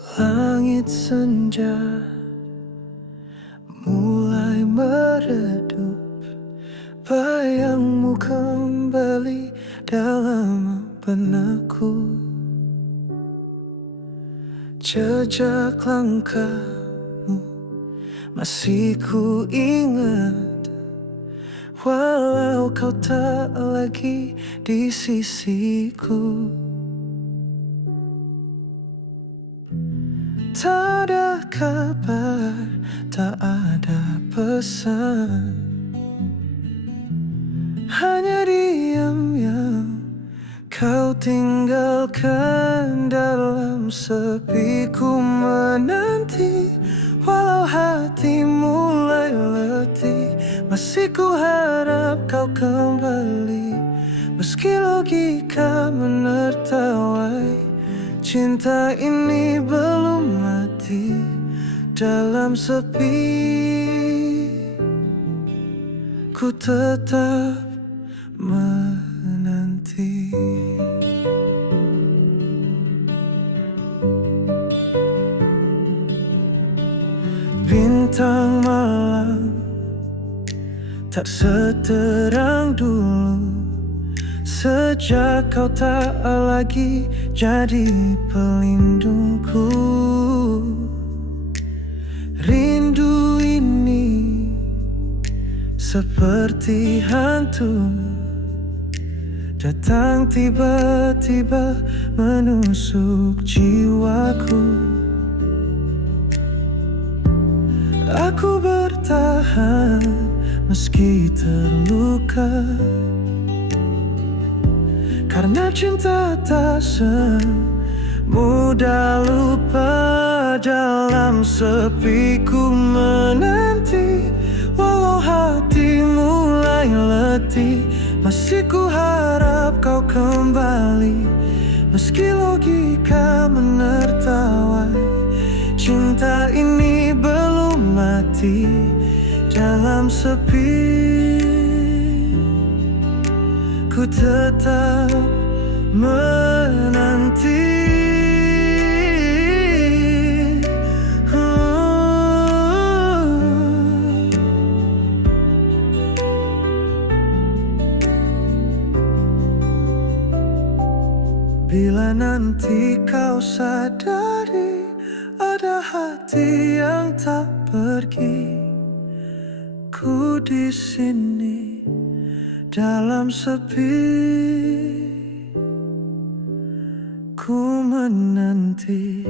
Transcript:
Langit senja mulai meredup, bayangmu kembali dalam benakku. Jejak langkahmu masih ku ingat, walau kau tak lagi di sisiku. Tak ada kabar, tak ada pesan, hanya diam yang kau tinggalkan. Dalam sepiku menanti, walau hati mulai letih, masih ku harap kau kembali. Meski logika menertawai, cinta ini belum mati. Dalam sepi, ku tetap menanti. Bintang malam tak seterang dulu, sejak kau tak lagi jadi pelindungku. Rindu ini seperti hantu, datang tiba-tiba menusuk jiwaku. Aku bertahan meski terluka, karena cinta tak semudah lupa. Dalam sepiku menanti, walau hati mulai letih, masih ku harap kau kembali. Meski logika menertawai, cinta ini belum mati. Dalam sepi, ku tetap menanti. Bila nanti kau sadari ada hati yang tak pergi, ku di sini dalam sepi, ku menanti.